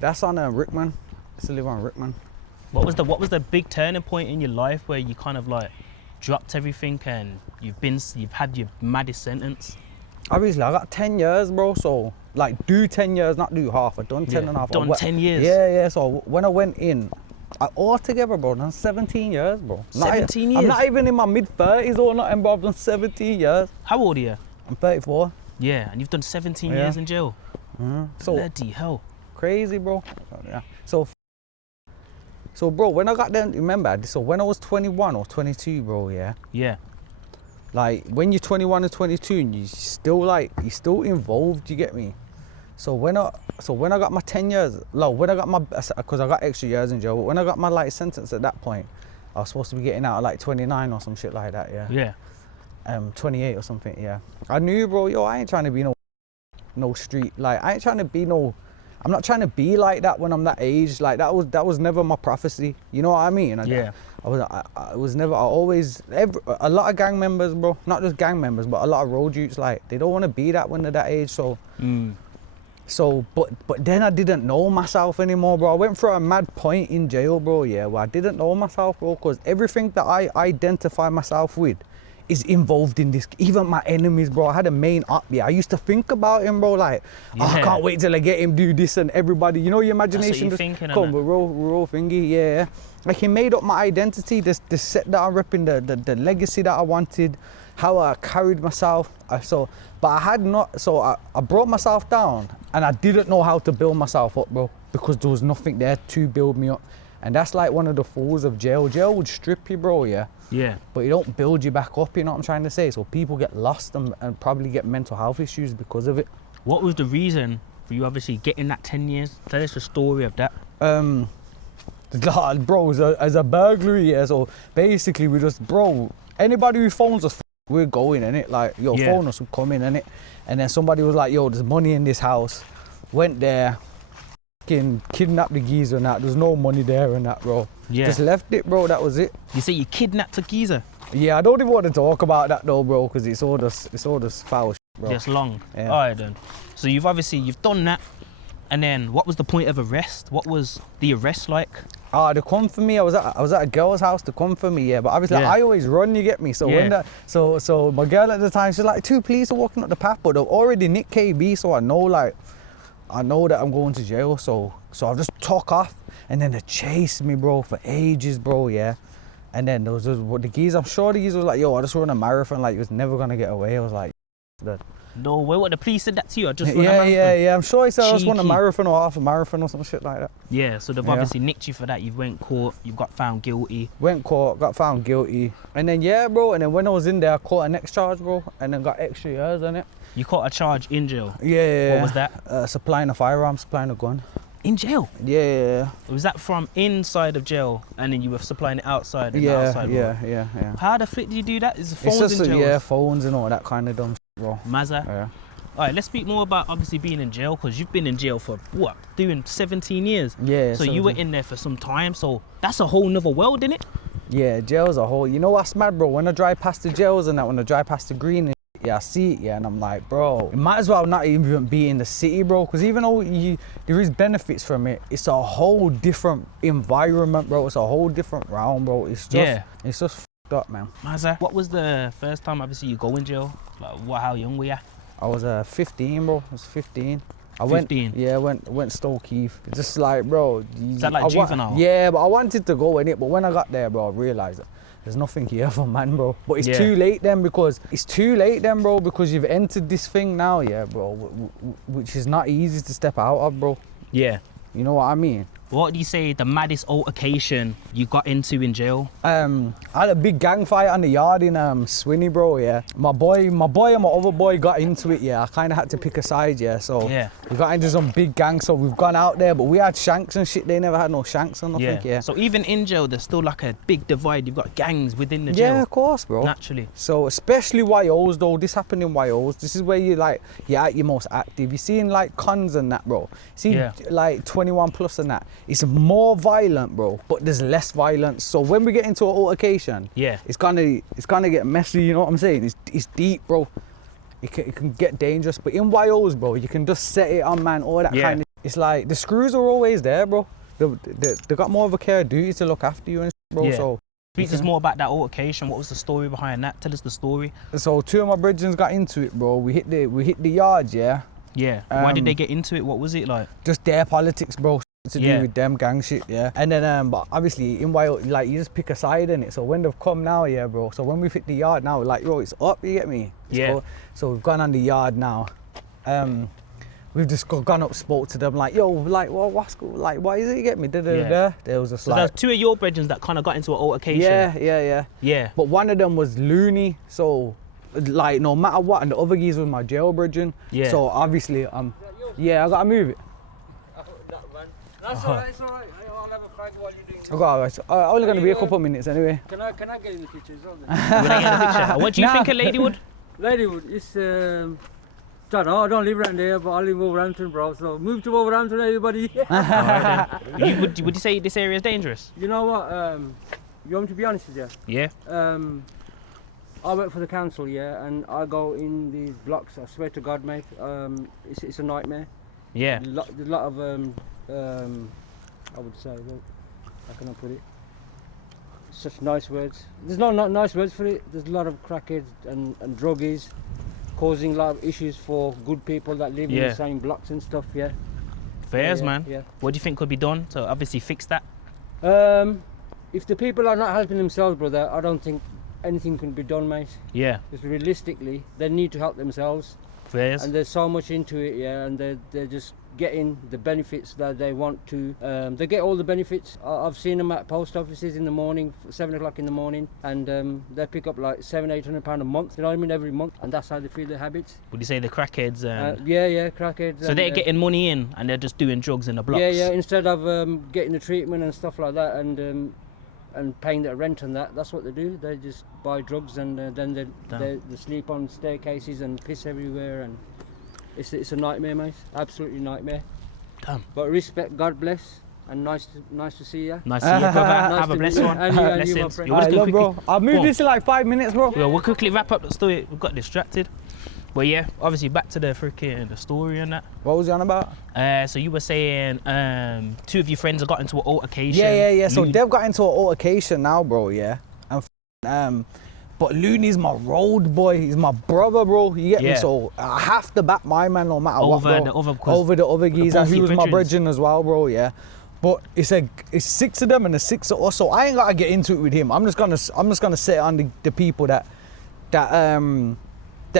that's on Rickman. I used to live on Rickman. What was the big turning point in your life where you kind of like dropped everything and you've had your maddest sentence? Obviously, I got 10 years, bro. So like, do 10 years, not do half. I done 10 and a half. Done 10 years. Yeah. So when I went in, altogether, bro, done 17 years, bro. 17 years. I'm not even in my mid-30s or nothing, bro. I've done 17 years. How old are you? I'm 34. Yeah, and you've done 17 years in jail. So Bloody hell. crazy, bro. Yeah. So bro, when I got them, remember, so when I was 21 or 22, bro, yeah? Yeah. Like, when you're 21 and 22 and you're still involved, you get me? So when I got my 10 years, because I got extra years in jail, but when I got my, like, sentence at that point, I was supposed to be getting out at, like, 29 or some shit like that, yeah? Yeah. 28 or something, yeah. I knew, bro, yo, I ain't trying to be no street, like, I ain't trying to be I'm not trying to be like that when I'm that age. Like, that was never my prophecy. You know what I mean? Yeah. A lot of gang members, bro, not just gang members, but a lot of road youths, like, they don't want to be that when they're that age, so. But then I didn't know myself anymore, bro. I went through a mad point in jail, bro, yeah, where I didn't know myself, bro, because everything that I identify myself with is involved in this. Even my enemies, bro. I had a main up, yeah. I used to think about him, bro, like, oh, I can't wait till I get him do this, and everybody, you know, your imagination That's what you're thinking, come, we're all thingy, yeah. Like, he made up my identity, the set that I'm repping, the legacy that I wanted, how I carried myself. But I had not, so I brought myself down, and I didn't know how to build myself up, bro, because there was nothing there to build me up. And that's like one of the falls of jail. Jail would strip you, bro, yeah? Yeah. But it don't build you back up, you know what I'm trying to say? So people get lost and probably get mental health issues because of it. What was the reason for you obviously getting that 10 years? Tell us the story of that. Bro, as a burglary, yeah, so basically we just, bro, anybody who phones us, we're going, innit? Like, yo, phone us, we come in, innit? And then somebody was like, yo, there's money in this house. Went there, kidnapped the geezer and that. There's no money there and that, bro. Yeah. Just left it, bro, that was it. You say you kidnapped a geezer? Yeah, I don't even want to talk about that though, bro, because it's all this foul shit, bro. Just long. Yeah. All right then. So you've done that, and then what was the point of arrest? What was the arrest like? They come for me. I was at a girl's house to come for me, yeah. But obviously, I always run. You get me. So so my girl at the time, she's like, 2 police are walking up the path, but they've already nicked KB, so I know that I'm going to jail. So I just took off, and then they chased me, bro, for ages, bro, yeah. And then there was the geese. I'm sure the geese was like, yo, I just run a marathon, like, he was never gonna get away. I was like, no way. What, the police said that to you? I just run a marathon? Yeah. I'm sure he said I just won a marathon or half a marathon or some shit like that. Yeah, so they've obviously nicked you for that. You went court, you got found guilty. Went court, got found guilty. And then, yeah, bro, and then when I was in there, I caught a next charge, bro, and then got extra years on it. You caught a charge in jail? Yeah. What was that? Supplying a firearm, supplying a gun. In jail? Yeah. Was that from inside of jail, and then you were supplying it outside? Yeah. How the flip did you do that? Is the It's phones just in jail? Yeah, phones and all that kind of dumb shit, bro. Mazza? Yeah. All right, let's speak more about obviously being in jail, because you've been in jail for what, doing 17 years? Yeah. So you were in there for some time, so that's a whole nother world, isn't it? Yeah, jail's a whole, you know what's mad, bro? When I drive past the jails and that, when I drive past the green and yeah, I see it, yeah, and I'm like, bro, it might as well not even be in the city, bro, because even though there is benefits from it, it's a whole different environment, bro. It's a whole different realm, bro. It's just f***ed up, man. Mazza, what was the first time obviously you go in jail? Like, how young were you? I was 15, bro. I was 15. I 15? went Stoke Heath. It's just like, bro. Is that like juvenile? Yeah, but I wanted to go in it, but when I got there, bro, I realised that there's nothing here for man, bro. But it's too late then, because you've entered this thing now, yeah, bro, which is not easy to step out of, bro. Yeah. You know what I mean? What do you say the maddest altercation you got into in jail? I had a big gang fight on the yard in Swinney, bro, yeah. My boy and my other boy got into it, yeah. I kind of had to pick a side, yeah. So we got into some big gang, so we've gone out there, but we had shanks and shit. They never had no shanks or nothing, yeah. So even in jail, there's still like a big divide. You've got gangs within the jail. Yeah, of course, bro. Naturally. So especially YOs, though. This happened in YOs. This is where you're at your most active. You're seeing like cons and that, bro. See like 21 plus and that. It's more violent, bro, but there's less violence. So when we get into an altercation, it's gonna get messy. You know what I'm saying? It's deep, bro. It can get dangerous. But in YOs, bro, you can just set it on, man. All that kind of. It's like the screws are always there, bro. They got more of a care duty to look after you and shit, bro. So speak to us more about that altercation. What was the story behind that? Tell us the story. So 2 of my brethren got into it, bro. We hit the yard, yeah. Yeah. Why did they get into it? What was it like? Just their politics, bro. To do with them gang shit, yeah. And then but obviously in YO, like, you just pick a side in it. So when they've come now, yeah, bro. So when we've hit the yard now, like, yo, it's up, you get me? So we've gone on the yard now. we've just gone up, spoke to them, like, yo, like, well, what's cool? Like, why is it you get me? There was just so there's two of your brethren that kind of got into an altercation. Yeah. But one of them was loony, so like no matter what, and the other geezer was my jail brethren. Yeah. So obviously, yeah, I gotta move it. That's alright, it's alright. I'll have a fag while you're doing. I got only gonna be a couple of minutes anyway. Can I get in the picture as well then? Will I get in the picture? What do you think of Ladywood? Ladywood, it's don't know, I don't live around here, but I live in Wolverhampton, bro. So move to Wolverhampton, everybody. Would you say this area is dangerous? You know what? You want me to be honest with you? Yeah. I work for the council, yeah, and I go in these blocks. I swear to God, mate, it's a nightmare. Yeah. There's a lot of I would say, well, how can I put it? Such nice words. There's not nice words for it. There's a lot of crackheads and druggies causing a lot of issues for good people that live in the same blocks and stuff. Yeah. Fairs, man. Yeah. What do you think could be done to obviously fix that? If the people are not helping themselves, brother, I don't think anything can be done, mate. Yeah. Because realistically, they need to help themselves. Fairs. And there's so much into it, yeah, and they're just getting the benefits that they want to. They get all the benefits. I've seen them at post offices in the morning, 7 o'clock in the morning, and they pick up like £700-800 a month, you know what I mean, every month, and that's how they feel their habits. Would you say the crackheads? Yeah, crackheads. So they're getting money in and they're just doing drugs in the blocks? Yeah, instead of getting the treatment and stuff like that and paying their rent and that's what they do. They just buy drugs and then they sleep on staircases and piss everywhere, and it's a nightmare, mate. Absolutely nightmare. Damn. But respect, God bless, and nice to see you. Nice to see you, brother. Have a blessed one. And you, my friend. Alright, bro. I'll move this in like 5 minutes, bro. Well, we'll quickly wrap up the story. We got distracted. But yeah, obviously back to the story and that. What was you on about? So you were saying two of your friends have got into an altercation. Yeah. So they've got into an altercation now, bro. Yeah. And but Looney's my road boy. He's my brother, bro. You get me? So I have to back my man no matter what, bro. Over the other geezer. He was my brethren as well, bro. Yeah. But it's 6 of them and the 6 of us. So I ain't gotta get into it with him. I'm just gonna sit on the people that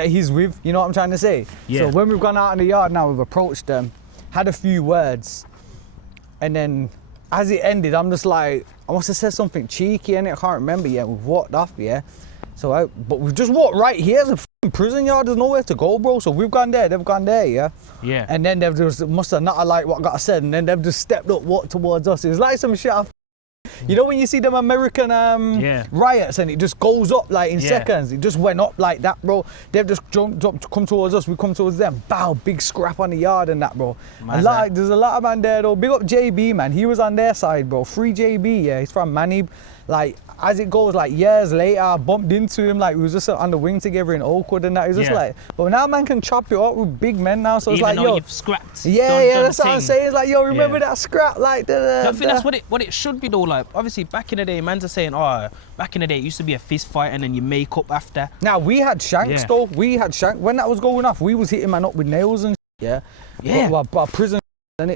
he's with, you know what I'm trying to say? Yeah. So when we've gone out in the yard now, we've approached them, had a few words, and then as it ended, I'm just like, I must have said something cheeky, and I can't remember yet. We've walked off, yeah. So but we've just walked right here. There's a prison yard. There's nowhere to go, bro. So we've gone there. They've gone there, yeah. Yeah. And then they've just must have not liked what got said, and then they've just stepped up, walked towards us. It was like some shit. You know when you see them American riots and it just goes up like in seconds, it just went up like that, bro. They've just jumped up to come towards us, we come towards them, bow, big scrap on the yard and that, bro. There's a lot of man there though. Big up JB, man, he was on their side, bro. Free JB, yeah, he's from Manib. Like, as it goes, like years later, I bumped into him, like we was just on the wing together in Oakwood and that. He was just like, but now man can chop it up with big men now, so it's even like, yo, you've scrapped. Yeah, that's what I'm saying. It's like, yo, remember that scrap, like I think that's what it should be though. Like, obviously back in the day, man's are saying, oh, back in the day it used to be a fist fight and then you make up after. Now we had shanks though. We had shanks when that was going off. We was hitting man up with nails and shit, But prison.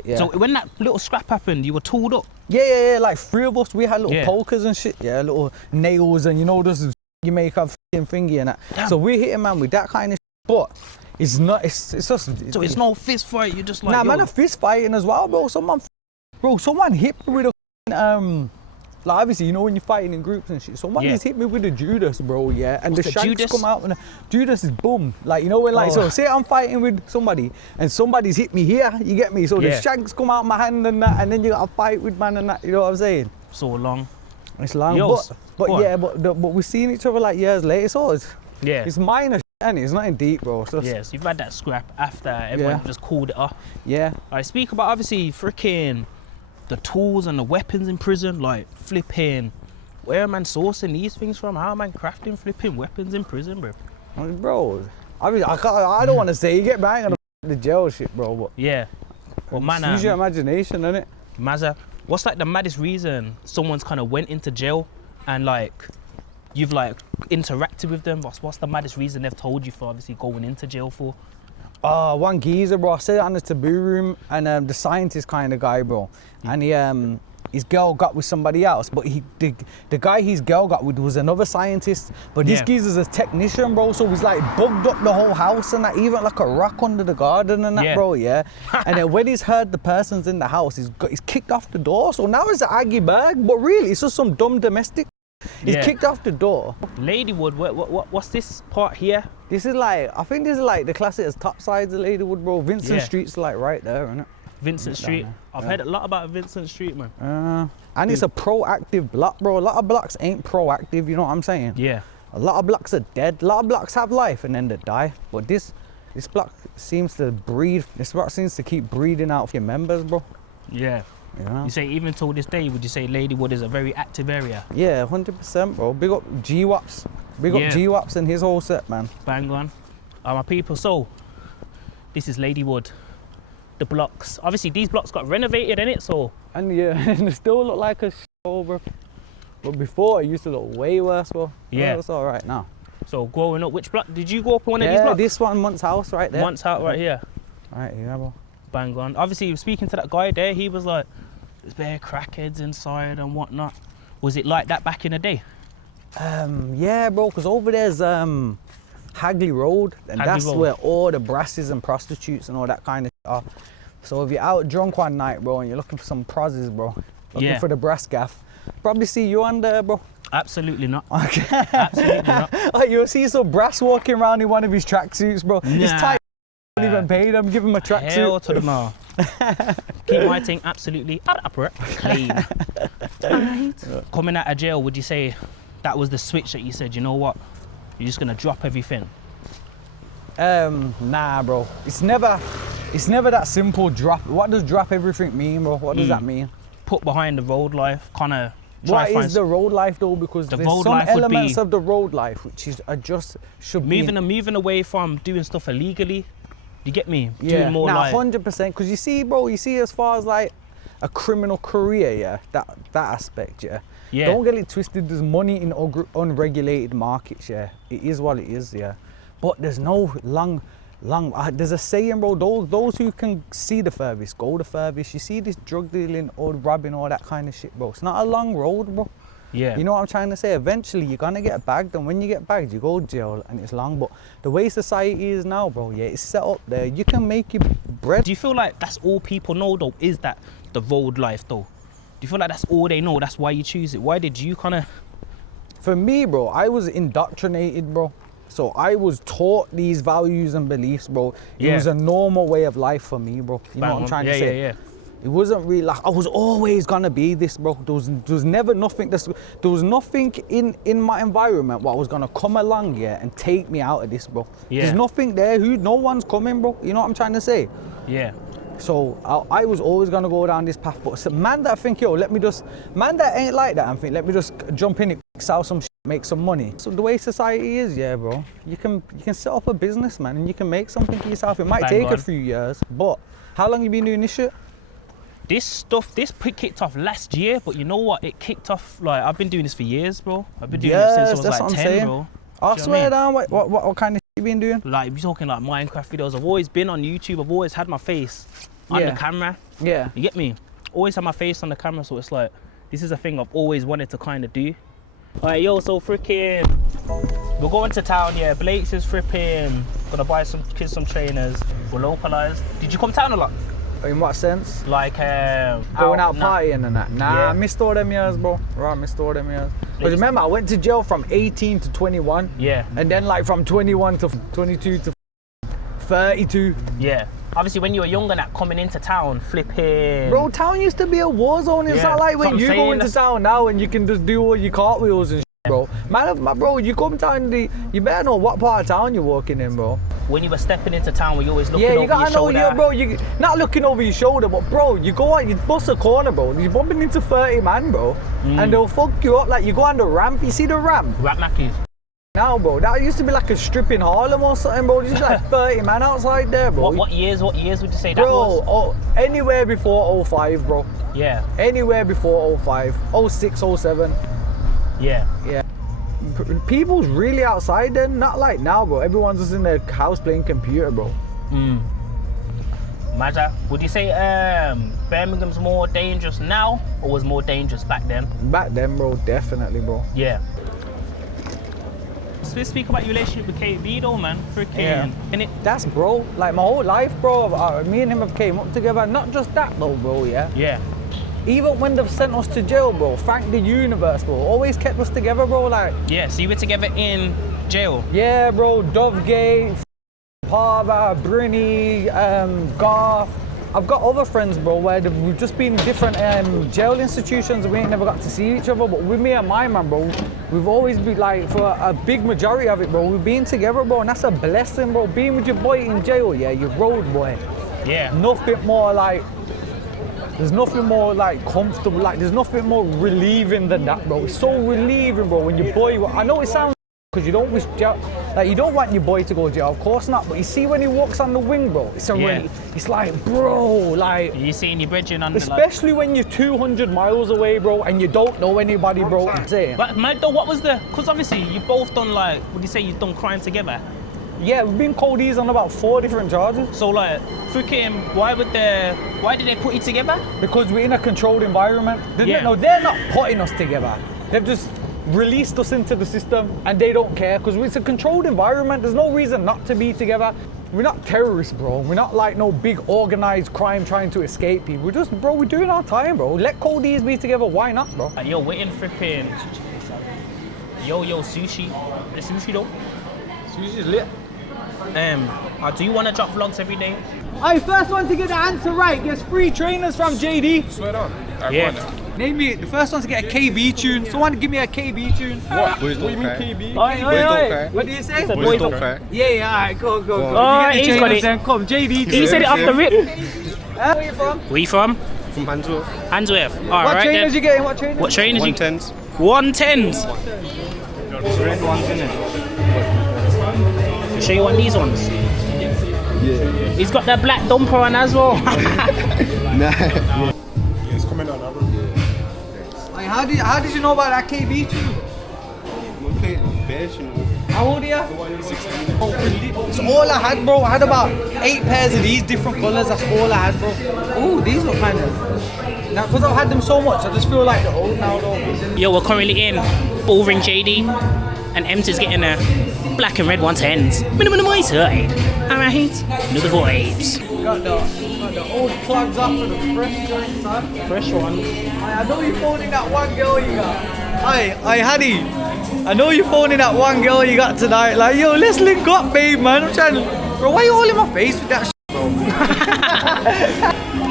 Yeah. So when that little scrap happened, you were tooled up? Yeah, like 3 of us, we had little pokers and shit, little nails and you know, this is you make up thingy and that. Damn. So we hit a man with that kind of shit, but it's not, it's just... So it's no fist fight, you just like... Nah, man, a fist fighting as well, bro. Someone hit me with a like obviously, you know when you're fighting in groups and shit, someone just hit me with a Judas, bro, and what's the shanks Judas? come out and Judas is boom. Like, you know when like, so say I'm fighting with somebody and somebody's hit me here, you get me? So the shanks come out my hand and that, and then you got to fight with man and that, you know what I'm saying? So long. It's long, but we've seen each other like years later, so it's minor and it's nothing deep, bro. So so you've had that scrap after everyone just called it off. Yeah. I speak about obviously freaking the tools and the weapons in prison, like flipping, where am I sourcing these things from? How am I crafting flipping weapons in prison, bro? Bro, I mean, I don't want to say you get back on the jail shit, bro, but well, man, use your imagination, innit? Mazza, what's like the maddest reason someone's kind of went into jail and like you've like interacted with them? What's the maddest reason they've told you for obviously going into jail for? One geezer, bro. I said it on the taboo room, and the scientist kind of guy, bro. And his girl got with somebody else, but the guy his girl got with was another scientist, but this geezer's a technician, bro, so he's like bugged up the whole house and that, even like a rock under the garden and that, bro, and then when he's heard the person's in the house, he's kicked off the door, so now it's an Aggie bag, but really it's just some dumb domestic. He's kicked off the door. Ladywood, what's this part here? This is like, I think this is like the classic as top sides of Ladywood, bro. Vincent Street's like right there, isn't it? Vincent Street. I've heard a lot about Vincent Street, man. And it's a proactive block, bro. A lot of blocks ain't proactive, you know what I'm saying? Yeah. A lot of blocks are dead. A lot of blocks have life and then they die. But this block seems to breed. This block seems to keep breeding out your members, bro. Yeah. You say even till this day, would you say Ladywood is a very active area? Yeah, 100%, bro. Big up G-Waps. Big up G-Waps and his whole set, man. Bang on. My people, so this is Ladywood. The blocks. Obviously, these blocks got renovated, innit? So. And and they still look like a show, bro. But before, it used to look way worse, bro. Yeah. It's all right now. So growing up, which block? Did you go up one of these blocks? This one, Munt's house right there. Munt's house right here. Right here, bro. Bang on. Obviously, speaking to that guy there, he was like, there's bare crackheads inside and whatnot. Was it like that back in the day? Yeah, bro, because over there's Highgate Road, and that's where all the brasses and prostitutes and all that kind of shit are. So if you're out drunk one night, bro, and you're looking for some prozzies, bro, looking for the brass gaff, probably see you on there, bro. Absolutely not. Okay. Absolutely not. Like, you'll see some brass walking around in one of his tracksuits, bro. It's tight. Don't even pay them, give him a tracksuit. Hell to the no. Keep my thing absolutely clean. Coming out of jail, would you say that was the switch that you said, you know what, you're just gonna drop everything? Nah, bro. It's never that simple. Drop. What does drop everything mean, bro? What does that mean? Put behind the road life, kind of. What is the road life though? Because there's some elements of the road life which is should be moving away from doing stuff illegally. You get me? Yeah, doing more like 100%. Because you see, bro, as far as like a criminal career, that aspect, yeah. Don't get it twisted. There's money in unregulated markets, yeah. It is what it is, yeah. But there's no long. There's a saying, bro. Those who can see the furthest go the furthest. You see this drug dealing or robbing, all that kind of shit, bro. It's not a long road, bro. Yeah. You know what I'm trying to say? Eventually, you're gonna get bagged, and when you get bagged, you go to jail, and it's long. But the way society is now, bro, yeah, it's set up there. You can make your bread. Do you feel like that's all people know, though? Is that the road life, though? Do you feel like that's all they know? That's why you choose it? Why did you kind of? For me, bro, I was indoctrinated, bro. So I was taught these values and beliefs, bro. It was a normal way of life for me, bro. You know what I'm trying to say? Yeah. It wasn't really like I was always gonna be this, bro. There was never nothing. There was nothing in my environment what was gonna come along here and take me out of this, bro. There's nothing there. No one's coming, bro. You know what I'm trying to say? Yeah. So I was always gonna go down this path. But man that think, man that ain't like that and think, let me just jump in it, sell some shit, make some money. So the way society is, yeah, bro. You can set up a business, man, and you can make something for yourself. It might take a few years, but how long you been doing this shit? This kicked off last year, but you know what? It kicked off, like, I've been doing this for years, bro. I've been doing it since I was like 10, bro. I swear down, what kind of shit you been doing? Like, you're talking like Minecraft videos. I've always been on YouTube. I've always had my face on the camera. Yeah. You get me? Always had my face on the camera, so it's like, this is a thing I've always wanted to kind of do. All right, yo, so freaking, we're going to town, yeah. Blake's is freaking, gonna buy some kids some trainers. We're localized. Did you come town a lot? In what sense? Like going out partying and that? Nah, I missed all them years, bro. Right, missed all them years. Because remember, I went to jail from 18 to 21. Yeah. And then like from 21 to 22 to 32. Yeah. Obviously, when you were younger, that coming into town, flipping. Bro, town used to be a war zone. It's not like when you go into town now and you can just do all your cartwheels and shit, bro. Man, bro, you come down, you better know what part of town you're walking in, bro. When you were stepping into town, were you always looking over your shoulder? Yeah, you gotta know, bro. You not looking over your shoulder, but bro, you go on, you bust a corner, bro. You're bumping into 30 man, bro, and they'll fuck you up. Like you go on the ramp. You see the ramp? Ramp Mackies. Now, bro, that used to be like a strip in Harlem or something, bro. There's like 30 man outside there, bro. What years would you say that was? Bro, anywhere before 05, bro. Yeah. Anywhere before 05, 06, 07. Yeah. Yeah. People's really outside then, not like now, bro. Everyone's just in their house playing computer, bro. Maja, would you say Birmingham's more dangerous now or was more dangerous back then? Back then, bro, definitely, bro. Yeah. So let's speak about your relationship with KB though, man. Freaking. Yeah. That's bro. Like my whole life, bro. Me and him have came up together. Not just that though, bro. Yeah. Yeah. Even when they've sent us to jail, bro. Thank the universe, bro. Always kept us together, bro. Like. Yeah. So you were together in jail. Yeah, bro. Dovegate, Parva, Brunny, Garth. I've got other friends, bro, where we've just been in different jail institutions and we ain't never got to see each other. But with me and my man, bro, we've always been like, for a big majority of it, bro, we've been together, bro, and that's a blessing, bro. Being with your boy in jail, yeah, your road boy. Yeah. Nothing more like, there's nothing more like comfortable, like there's nothing more relieving than that, bro. It's so relieving, bro, when your boy, I know it sounds because you don't wish jail, like you don't want your boy to go to jail, of course not. But you see when he walks on the wing, bro, it's a really, it's like, bro, like you seeing your bridging on especially like, when you're 200 miles away, bro, and you don't know anybody, bro. But Mike, though, what was the? Because obviously you both done like, would you say you've done crime together? Yeah, we've been coldies on about 4 different charges. So like, freaking, why did they put you together? Because we're in a controlled environment. No, they're not putting us together. They've just released us into the system and they don't care because it's a controlled environment. There's no reason not to be together. We're not terrorists, bro. We're not like no big organized crime trying to escape people. We're just, bro, we're doing our time, bro. Let coldies be together. Why not, bro? Yo, waiting flipping. Yo, sushi. The sushi though? Sushi's lit. Do you want to drop vlogs every day? I first one to get the answer right gets free trainers from JD. Swear down. Yeah. Name me the first one to get a KB tune. Someone give me a KB tune. What? Boys What do don't you mean care. KB? Boys don't care. What do you say? Boys don't care. Yeah, alright, go. Oh, he's got it. Then. Come, JD. He said it off the rip. Where you from? Where you from? From Handsworth. Handsworth. What Alright trainers then. you getting? What trainers? What trainers you? 110s. 110s. Red ones, innit? Show you one of these ones. Yeah. He's got that black dumper on as well. Nah. Yeah, it's coming on, bro. Like, how did you know about that KB tune? We're playing bass, you know. How old are you? 16. It's all I had, bro. I had about 8 pairs of these different colours. That's all I had, bro. Oh, these look kind of. Now, because I've had them so much, I just feel like they're old now, though. Yo, we're currently in Bullring JD, and M's getting a black and red 110s. Minimum my side. Alright, know the vibes. Got the old plugs up for the fresh joint, son. Fresh one. I know you're phoning that one girl you got. Hi, Hattie. I know you're phoning that one girl you got tonight. Like, yo, let's link up, babe, man. I'm trying to. Bro, why you all in my face with that shit, bro?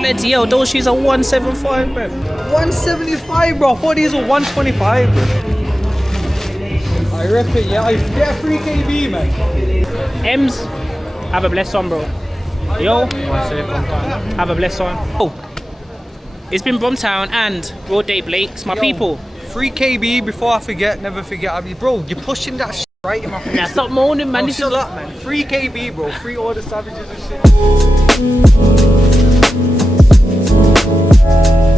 Let's yo, those shoes are 175, bro. 175, bro. I thought these were 125, bro. I reckon, yeah. I get a free KB, man. M's, have a blessed one, bro. Yo, have a blessed one. Oh, it's been Bromtown and BroadDayBlakez, my people. Free KB before I forget, never forget. I mean, bro, you're pushing that shit right in my face. Now stop moaning, man. Oh, This shut is up, man. Free KB, bro. Free all the savages and shit.